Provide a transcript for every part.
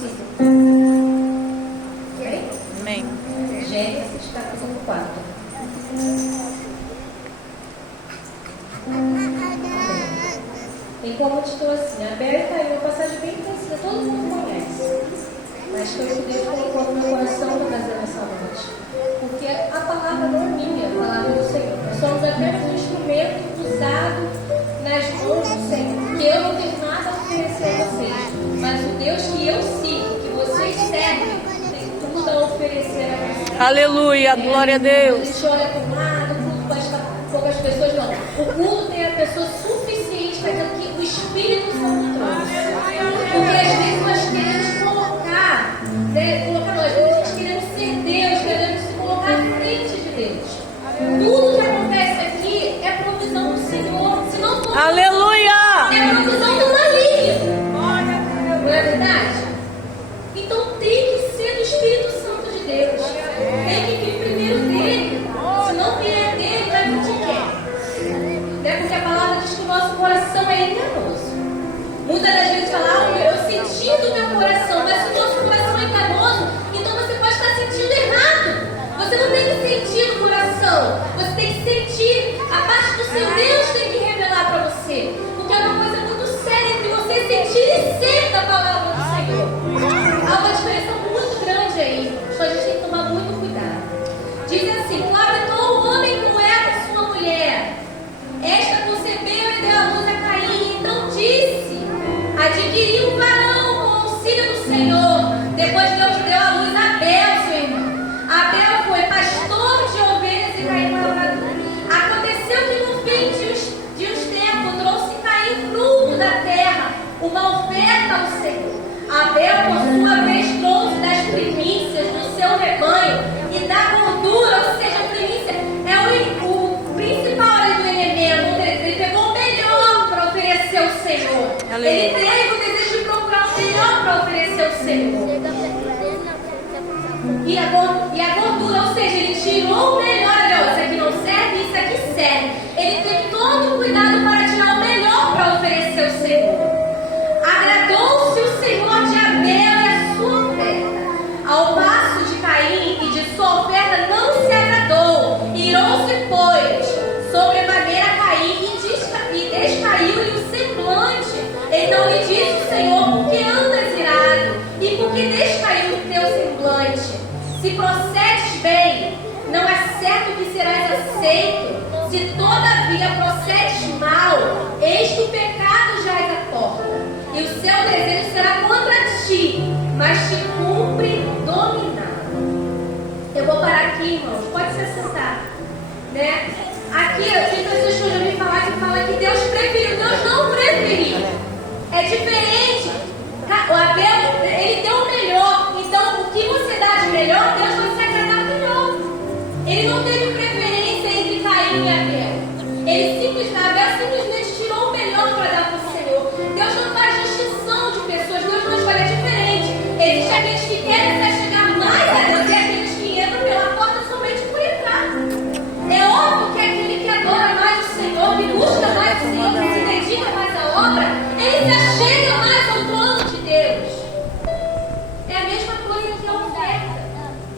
sido. Ok? Amém. Gênesis capítulo 4. Tem como título assim: Abel e Caim, uma passagem bem conhecida, todo mundo conhece. Mas foi o que Deus colocou no meu coração para trazer nessa noite. Porque a palavra não é minha, a palavra do Senhor. Nós somos apenas um instrumento usado nas mãos do Senhor. Porque eu não tenho nada a oferecer a vocês. Mas o Deus que eu sigo, que vocês servem, tem tudo a oferecer a vocês. Aleluia, glória a Deus. A gente olha para o lado, o culto vai estar com poucas pessoas, não. O culto tem a pessoa suficiente para aquilo que o Espírito Santo trouxe. Porque às vezes nós queremos colocar nós, nós queremos ser Deus, queremos se colocar à frente de Deus. Tudo que acontece aqui é provisão do Senhor. Se não for, aleluia! É provisão do maligno. Não é verdade? Então tem que ser do Espírito Santo de Deus. Tem que vir primeiro dele. Se não vier dele, vai vir de quem? Porque a palavra diz que o nosso coração é enganoso. Muitas das vezes falam, eu senti do meu coração, mas se o nosso coração é enganoso, então você pode estar sentindo errado. Você não tem que sentir no coração, você tem que sentir. A parte do seu Deus tem que revelar para você. Porque é uma coisa muito séria entre você sentir e ser da palavra do Senhor. Há uma diferença muito grande aí. Então a gente tem que tomar muito cuidado. Diz assim: habitou o homem com ela, sua mulher. Esta concebeu e deu à luz a Caim. Então disse: adquiri um varão com o auxílio do Senhor. Depois Deus deu à luz a Abel, seu irmão. Abel foi pastor de ovelhas e Caim lavrador. Aconteceu que no fim de uns tempos trouxe Caim fruto da terra, uma oferta ao Senhor. Abel, por sua vez, trouxe das primícias do seu rebanho e da gordura, ou seja, a primícia é o principal do elemento. Ele pegou o melhor para oferecer ao Senhor. Ele teve o desejo de procurar o melhor para oferecer ao Senhor. E a gordura, ou seja, ele tirou o melhor. Isso aqui não serve, isso aqui serve. Ele teve todo o cuidado para tirar o melhor para oferecer ao Senhor. Agradou-se o Senhor de Abel e a sua oferta, ao passo de Caim e de sua oferta não se agradou. Irou-se, pois, sobremaneira Caim e descaiu-lhe o semblante. Então lhe disse o Senhor: por que andas irado? E por que descaiu o teu semblante? Se procedes bem, não é certo que serás aceito. Se todavia procedes mal, eis que o pecado jaz à porta, e o seu desejo será contra ti, mas te cumpre dominar. Eu vou parar aqui, irmãos. Pode se assentar, né? Aqui tem pessoas que eu já ouvi falar que falam que Deus preferiu. Deus não preferiu. É diferente. O Abel, ele deu o melhor. Então, o que você dá de melhor, Deus vai se agradar melhor. Ele não teve preferência entre Caim e Abel. Abel simplesmente tirou o melhor para dar para o Senhor. Deus não faz distinção de pessoas. Deus não escolhe diferente. Existem aqueles que querem se chegar mais a Deus e aqueles que entram pela porta somente por entrar. É óbvio que aquele que adora mais o Senhor, que busca mais o Senhor, que se dedica mais à obra, ele se achega mais ao trono de Deus. É a mesma coisa que a oferta.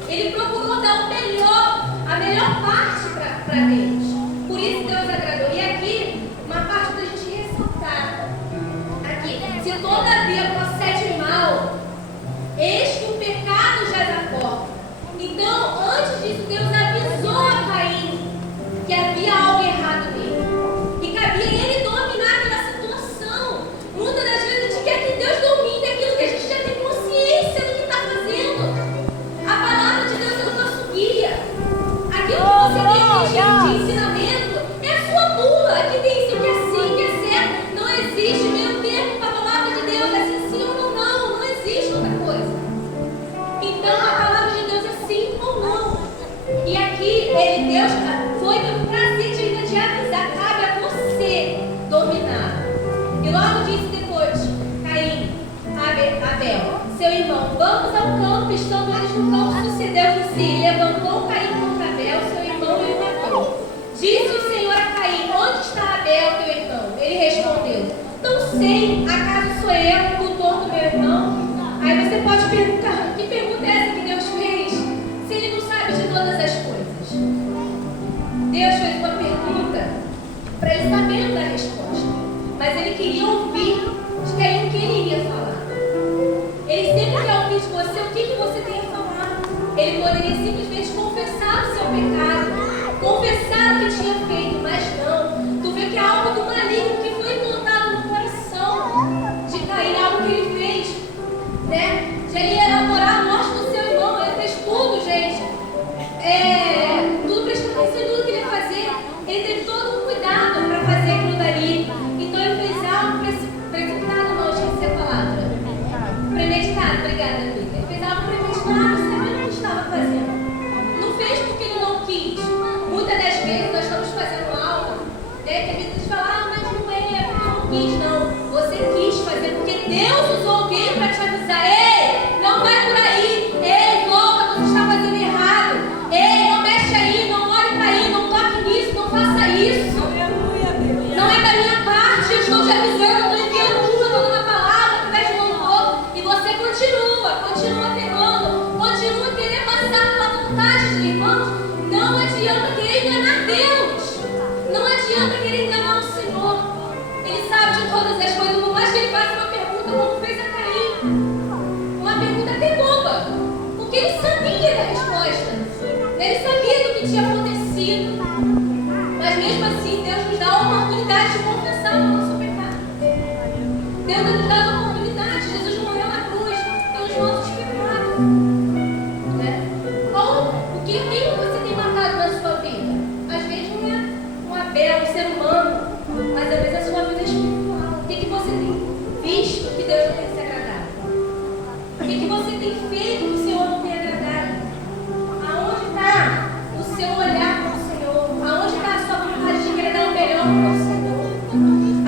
Ele procurou dar o melhor, a melhor parte para Deus. Por isso Deus agradou. E aqui, uma parte da gente ressaltar. Aqui, se todavia procede mal, eis que o pecado já é da porta. Então, antes disso, Deus avisou a Caim que havia algo errado nele. E cabia ele dominar aquela situação. Muitas das vezes a gente quer que Deus domine aquilo que a gente já tem consciência do que está fazendo. A palavra de Deus é o nosso guia. Aquilo que você tem de ensinamento é a sua bula. Aqui tem isso que é sim, que é certo. Não existe meio termo para a palavra de Deus. É sim, sim ou não. Não existe outra coisa. Então a palavra de Deus é sim ou não. E aqui Deus foi do prazer de avisar. Cabe a você dominar. E logo disse depois Caim, Abel, seu irmão: vamos ao campo. Estando eles no campo, sucedeu que se levantou Caim contra Abel, seu irmão, e o matou. Disse o Senhor a Caim: onde está Abel, teu irmão? Ele respondeu: não sei, acaso sou eu o tutor do meu irmão? Aí você pode poderia simplesmente confessar o seu pecado, confessar o que tinha feito, mas não. Tu vê que é algo do maligno que foi implantado no coração de Caim, algo que ele fez, né? De ele elaborar a morte do seu irmão. Ele fez tudo, gente. Tudo prestando atenção em tudo que ele ia fazer. Ele teve todo um cuidado para fazer aquilo dali. Então ele fez algo precipitado, não, tinha que ser a palavra. Premeditado, obrigada, amiga. Ele fez algo premeditado, sabendo o que estava fazendo. Não fez porque ele não quis. Muitas das vezes nós estamos fazendo algo, né? Que a gente fala, mas não é porque eu não quis, não. Você quis fazer porque Deus usou alguém para te avisar. Ei, não vai por aí. Ei, volta, você está fazendo errado. Ei, não mexe aí, não olhe para aí, não toque nisso, não faça isso. Não é da minha parte, eu estou te avisando, eu estou enviando eu estou dando uma palavra, através de louvor, e você continua pegando, continua querendo passar pela vontade de irmãos. Não adianta querer enganar Deus, não adianta querer enganar o Senhor. Ele sabe de todas as coisas, por mais que ele faça uma pergunta como fez a Caim, uma pergunta até boba, porque ele sabia da resposta, ele sabia do que tinha acontecido, mas mesmo assim Deus nos dá a oportunidade de confessar o nosso pecado. Deus nos dá a oportunidade. Jesus morreu na cruz pelos nossos pecados, né? Quem você tem matado na sua vida? Às vezes não é um Abel, um ser humano, mas às vezes a sua vida é espiritual. O que você tem visto que Deus não tem se agradado? O que você tem feito que o Senhor não tem agradado? Aonde está o seu olhar para o Senhor? Aonde está a sua vontade de querer dar o melhor para o Senhor?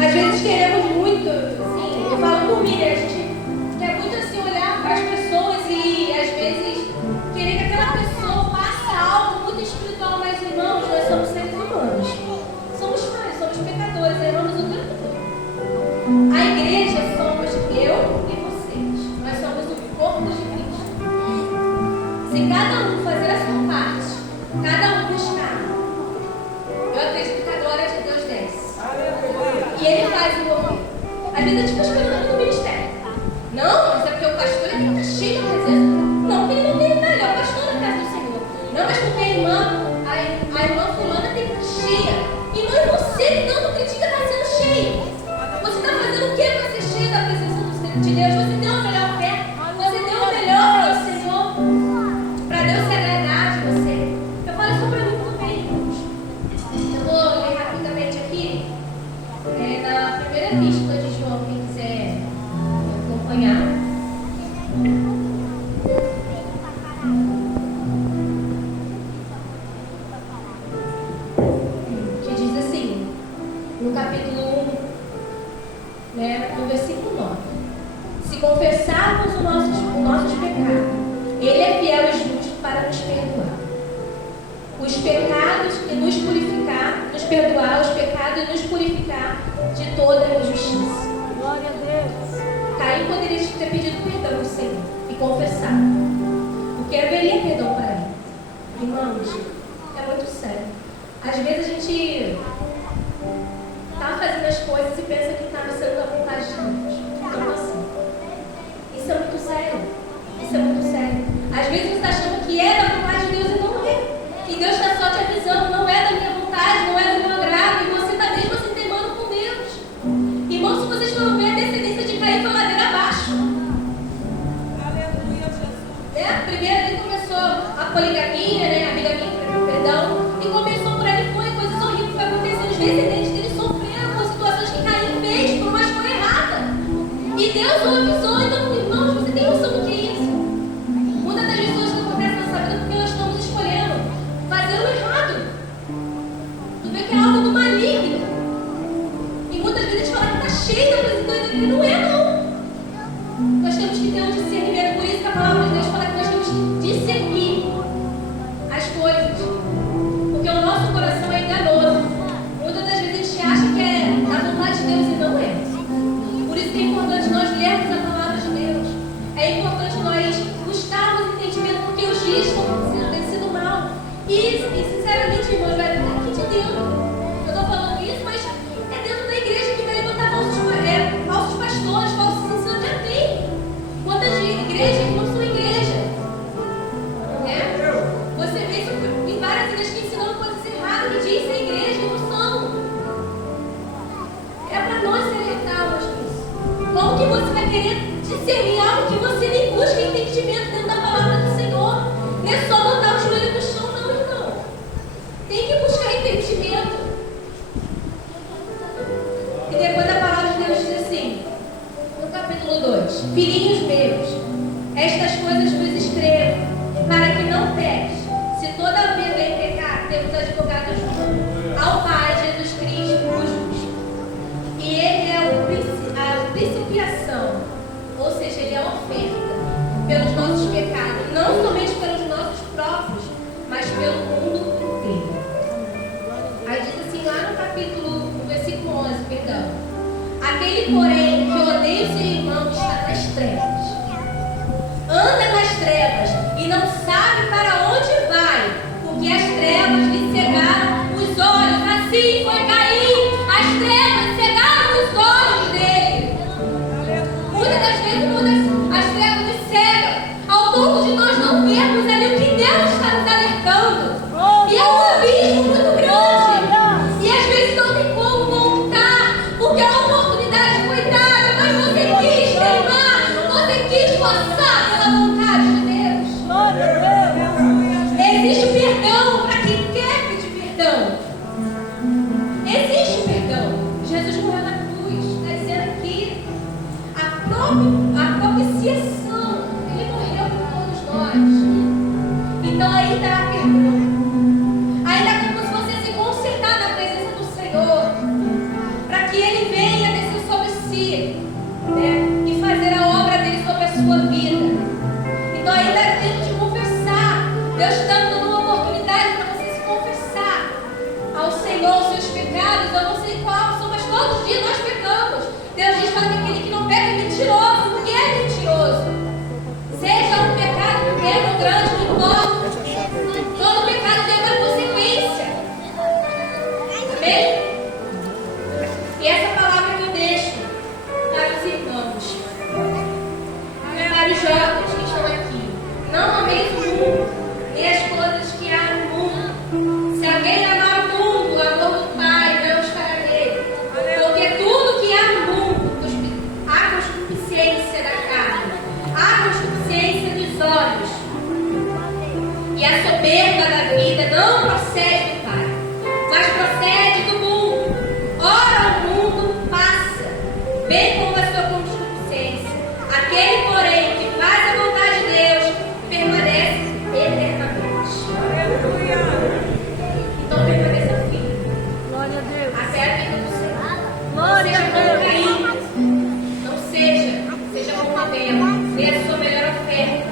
Às vezes queremos muito, assim, eu falo por mim, né? A gente quer muito assim olhar para as pessoas e às vezes querer que aquela pessoa faça algo muito espiritual, mas irmãos, nós somos seres humanos. Somos falhos, somos pecadores, erramos o tempo todo. A igreja somos eu e vocês. Nós somos o corpo de Cristo. Se cada um fazer a sua parte, cada um buscar, eu acredito que a glória de Deus desce. E Ele faz o mover. Às vezes a gente fica esperando no ministério. Não, mas é porque o pastor é que está cheio de presença. Não, ele não tem nada, ele é o pastor da casa do Senhor. Não, mas porque a irmã fulana tem que estar cheia. Irmã, e você que tanto critica está sendo cheio. Você está fazendo o que para ser cheio da presença de Deus? Você deu o melhor fé, você deu o melhor para o Senhor, para Deus se agradar de você. Eu falo isso para mim também, irmãos. Eu vou ler rapidamente aqui, na primeira epístola de João, quem quiser acompanhar. Que diz assim, no capítulo 1, né, no versículo 9: se confessarmos os nossos pecados, Ele é fiel e justo para nos perdoar os pecados e nos purificar, nos perdoar os pecados e nos purificar de toda injustiça. Glória a Deus. Caim poderia ter pedido perdão ao Senhor e confessar, porque haveria perdão para ele. Irmãos, é muito sério. Às vezes a gente está fazendo as coisas e pensa que está sendo da vontade de Deus. Então, assim, isso é muito sério. Isso é muito sério. Às vezes você está achando que é da vontade de Deus e não é. Que Deus está só te avisando, não é da minha vontade, não é do meu agrado, e você está mesmo assim teimando com Deus. Irmãos, se vocês foram ver, a descendência de Caim foi ladeira abaixo. Aleluia, Jesus. Primeiro ele começou a poligamia, né? A bigamia, perdão, e começou por aí, foi coisas horríveis que foi acontecendo. Os descendentes dele sofreram com situações que Caim fez por uma escolha errada. E Deus o avisou. Então, irmãos, você tem noção do que é isso? Muitas das pessoas que acontecem nessa vida porque nós estamos escolhendo fazer o errado. Tu vê que é algo do maligno. E muitas vezes a gente fala que está cheio da presença dele. Não é, não. Nós temos que ter um discernimento. Por isso que a palavra de Deus fala que nós temos que discernir as coisas. Porque o nosso coração é enganoso. Muitas das vezes a gente acha que é da vontade de Deus e não é. Por isso que é importante nós lermos a palavra de Deus. É importante nós buscarmos entendimento, porque os dias estão sendo mal. E sinceramente, irmãos, vai estar aqui de dentro. Eu estou falando isso, mas é dentro da igreja que vai levantar falsos pastores, falsos ensinantes. Já tem. Quantas igrejas que não são igreja? Né? discernir algo que você nem busca entendimento dentro da palavra do Senhor. Não é só botar o joelho no chão, não, irmão. Tem que buscar entendimento. E depois a palavra de Deus diz assim, no capítulo 2: Filhinhos meus, estas coisas vos escrevo, para que não peques. Se todavia em pecar, temos advogado junto ao Pai, Jesus Cristo, o justo. E Ele é a principiação, ou seja, Ele é a oferta pelos nossos pecados, não somente pelos nossos próprios, mas pelo mundo inteiro. Aí diz assim lá no capítulo, no versículo 11, perdão: Aquele, porém, que odeia o seu irmão está nas trevas, anda nas trevas e não sabe para onde vai, porque as trevas lhe cegaram os olhos. Assim foi Caim, as trevas cegaram os olhos dele. Muitas das vezes as trevas nos cegam ao ponto de nós não vermos ali o que Deus está nos alertando. E é um abismo muito grande. E às vezes não tem como voltar, porque a oportunidade foi dada, mas você quis queimar, você quis passar pela vontade de Deus. Existe perdão para quem quer pedir perdão. Existe perdão. Jesus morreu na cruz, está dizendo aqui a propiciação. Ele morreu por todos nós. Então ainda há perdão. Ainda é como se você se consertar na presença do Senhor, para que Ele venha descer sobre si, né, e fazer a obra dele sobre a sua vida. Então ainda é tempo de confessar. Deus está dando uma oportunidade para você se confessar ao Senhor os seus pecados. Eu não sei qual são, mas todos os dias nós pecamos. Deus diz para aquele que não peca é mentiroso, porque é mentiroso. Seja um pecado pequeno ou grande, não importa. Todo pecado tem uma consequência. Amém? E essa palavra que eu deixo para os irmãos, para os jovens que estão aqui: não ameis o mundo, nem as coisas que há no mundo. Se alguém amar o mundo, o amor do Pai não estará nele. Porque tudo que há no mundo, há concupiscência da carne, há concupiscência dos olhos, e a soberba da vida não procede do Pai, mas procede do mundo. Ora, o mundo passa, bem como a sua concupiscência. Aquele, porém, que faz a vontade de Deus, permanece eternamente. Então permaneça firme. Glória a Deus. Até a vida do Senhor. Glória Seja a como Deus. Caim. Não seja como Abel. Dê a sua melhor oferta.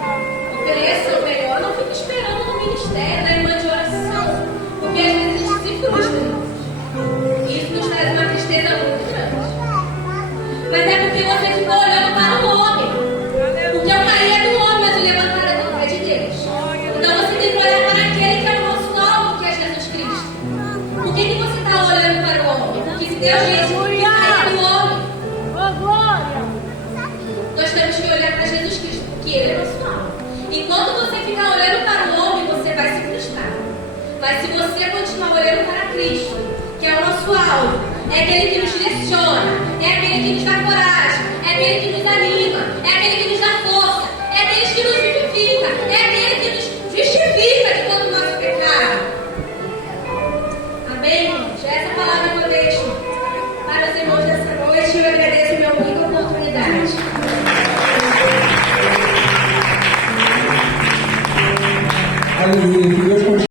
Ofereça o melhor. Não fique esperando no ministério, na irmã de oração. Porque às vezes a gente se frustra. Isso nos traz uma tristeza muito grande. Mas é porque você ficou olhando para o homem. Porque o cair é do homem, mas o levantar é de Deus. Então você tem que olhar para aquele que é o nosso alvo, que é Jesus Cristo. Por que você está olhando para o homem? Porque se Deus disse que cair é do homem, Oh, glória. nós temos que olhar para Jesus Cristo, porque Ele é nosso alvo. Enquanto você ficar olhando para o homem, você vai se frustrar. Mas se você continuar olhando para Cristo, que é o nosso alvo, é aquele que nos direciona, é aquele que nos dá coragem,